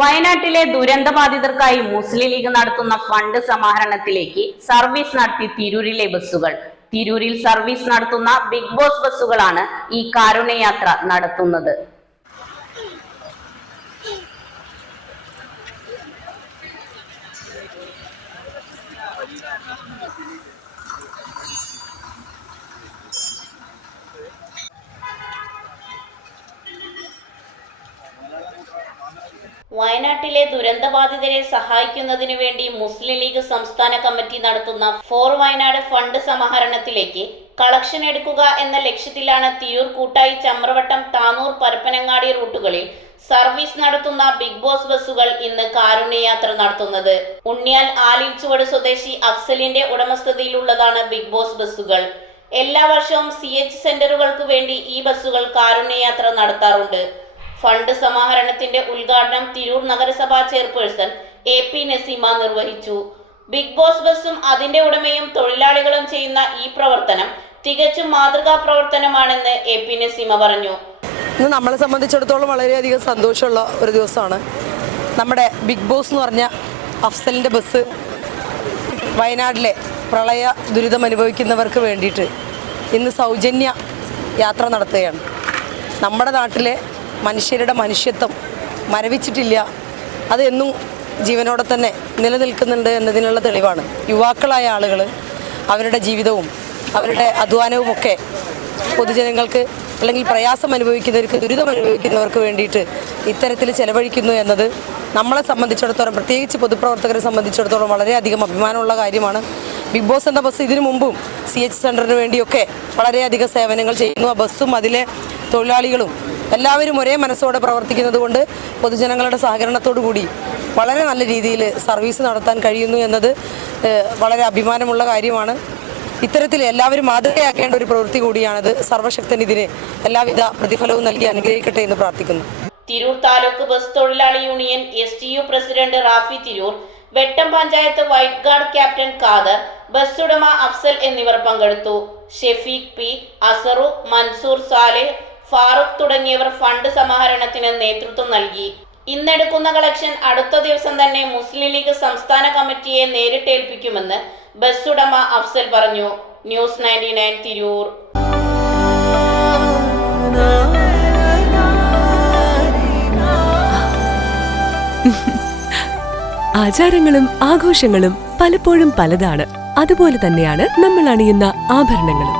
വയനാട്ടിലെ ദുരന്തബാധിതർക്കായി മുസ്ലിം ലീഗ് നടത്തുന്ന fund സമാഹരണത്തിലേക്ക് service നടത്തി തിരൂരിലെ ബസ്സുകൾ. തിരൂരിൽ സർവീസ് നടത്തുന്ന ബിഗ് ബോസ് ബസ്സുകളാണ് ഈ കാരുണ്യയാത്ര നടത്തുന്നത്. വയനാട്ടിലെ ദുരന്തബാധിതരെ സഹായിക്കുന്നതിനു വേണ്ടി മുസ്ലിം ലീഗ് സംസ്ഥാന കമ്മിറ്റി നടത്തുന്ന ഫോർ വയനാട് ഫണ്ട് സമാഹരണത്തിലേക്ക് കളക്ഷൻ എടുക്കുക എന്ന ലക്ഷ്യത്തിലാണ് തിരൂർ കൂട്ടായി ചമ്രവട്ടം താനൂർ പരപ്പനങ്ങാടി റൂട്ടുകളിൽ സർവീസ് നടത്തുന്ന ബിഗ് ബോസ് ബസ്സുകൾ ഇന്ന് കാരുണ്യയാത്ര നടത്തുന്നത്. ഉണ്ണിയാൽ ആലിൻചുവട് സ്വദേശി അഫ്സലിന്റെ ഉടമസ്ഥതയിലുള്ളതാണ് ബിഗ് ബോസ് ബസ്സുകൾ. എല്ലാ വർഷവും CH സെന്ററുകൾക്ക് വേണ്ടി ഈ ബസ്സുകൾ കാരുണ്യയാത്ര നടത്താറുണ്ട്. ഫണ്ട് സമാഹരണത്തിന്റെ ഉദ്ഘാടനം തിരൂർ നഗരസഭാ ചെയർപേഴ്സൺ AP നസീമ നിർവഹിച്ചു. ബിഗ് ബോസ് ബസ്സും അതിന്റെ ഉടമയും തൊഴിലാളികളും ചെയ്യുന്ന ഈ പ്രവർത്തനം തികച്ചും മാതൃകാ പ്രവർത്തനമാണെന്ന് AP നസീമ പറഞ്ഞു. ഇന്ന് നമ്മളെ സംബന്ധിച്ചിടത്തോളം വളരെയധികം സന്തോഷമുള്ള ഒരു ദിവസമാണ്. നമ്മുടെ ബിഗ് ബോസ് എന്ന് പറഞ്ഞ അഫ്സലിന്റെ ബസ് വയനാട്ടിലെ പ്രളയ ദുരിതം അനുഭവിക്കുന്നവർക്ക് വേണ്ടിയിട്ട് ഇന്ന് സൗജന്യ യാത്ര നടത്തുകയാണ്. നമ്മുടെ നാട്ടിലെ മനുഷ്യരുടെ മനുഷ്യത്വം മരവിച്ചിട്ടില്ല, അത് എന്നും ജീവനോടെ തന്നെ നിലനിൽക്കുന്നുണ്ട് എന്നതിനുള്ള തെളിവാണ്. യുവാക്കളായ ആളുകൾ അവരുടെ ജീവിതവും അവരുടെ അധ്വാനവും ഒക്കെ പൊതുജനങ്ങൾക്ക് അല്ലെങ്കിൽ പ്രയാസം അനുഭവിക്കുന്നവർക്ക്, ദുരിതം അനുഭവിക്കുന്നവർക്ക് വേണ്ടിയിട്ട് ഇത്തരത്തിൽ ചെലവഴിക്കുന്നു എന്നത് നമ്മളെ സംബന്ധിച്ചിടത്തോളം, പ്രത്യേകിച്ച് പൊതുപ്രവർത്തകരെ സംബന്ധിച്ചിടത്തോളം വളരെയധികം അഭിമാനമുള്ള കാര്യമാണ്. ബിഗ് ബോസ് എന്ന ബസ് ഇതിനു മുമ്പും CH സെൻറ്ററിന് വേണ്ടിയൊക്കെ വളരെയധികം സേവനങ്ങൾ ചെയ്യുന്നു. ആ ബസ്സും അതിലെ തൊഴിലാളികളും എല്ലാവരും ഒരേ മനസ്സോടെ പ്രവർത്തിക്കുന്നത് കൊണ്ട് പൊതുജനങ്ങളുടെ സഹകരണത്തോടു കൂടി വളരെ നല്ല രീതിയിൽ സർവീസ് നടത്താൻ കഴിയുന്നു എന്നത് വളരെ അഭിമാനമുള്ള കാര്യമാണ്. ഇത്തരത്തിൽ എല്ലാവരും മാതൃകയാക്കേണ്ട ഒരു പ്രവൃത്തി കൂടിയാണത്. സർവശക്തൻ ഇതിന് എല്ലാവിധ പ്രതിഫലവും നൽകി അനുഗ്രഹിക്കട്ടെ എന്ന് പ്രാർത്ഥിക്കുന്നു. തിരൂർ താലൂക്ക് ബസ് തൊഴിലാളി union STU president Rafi Tirur, Vettam panchayat white guard captain Khader, bus ഉടമ അഫ്സൽ എന്നിവർ പങ്കെടുത്തു. ഷെഫീഖ് P, അസറു, മൻസൂർ, സാലിഹ്, ഫാറൂഖ് തുടങ്ങിയവർ ഫണ്ട് സമാഹരണത്തിന് നേതൃത്വം നൽകി. ഇന്നെടുക്കുന്ന കളക്ഷൻ അടുത്ത ദിവസം തന്നെ മുസ്ലിം ലീഗ് സംസ്ഥാന കമ്മിറ്റിയെ നേരിട്ടേൽപ്പിക്കുമെന്ന് ബസ് ഉടമ അഫ്സൽ പറഞ്ഞു. ന്യൂസ് 99 തിരൂർ. ആചാരങ്ങളും ആഘോഷങ്ങളും പലപ്പോഴും പലതാണ്. അതുപോലെ തന്നെയാണ് നമ്മൾ അണിയുന്ന ആഭരണങ്ങളും.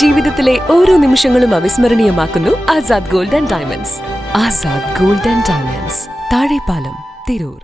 ജീവിതത്തിലെ ഓരോ നിമിഷങ്ങളും അവിസ്മരണീയമാക്കുന്നു Azad gold and diamonds. Azad gold and diamonds, Thazhepalam, Tirur.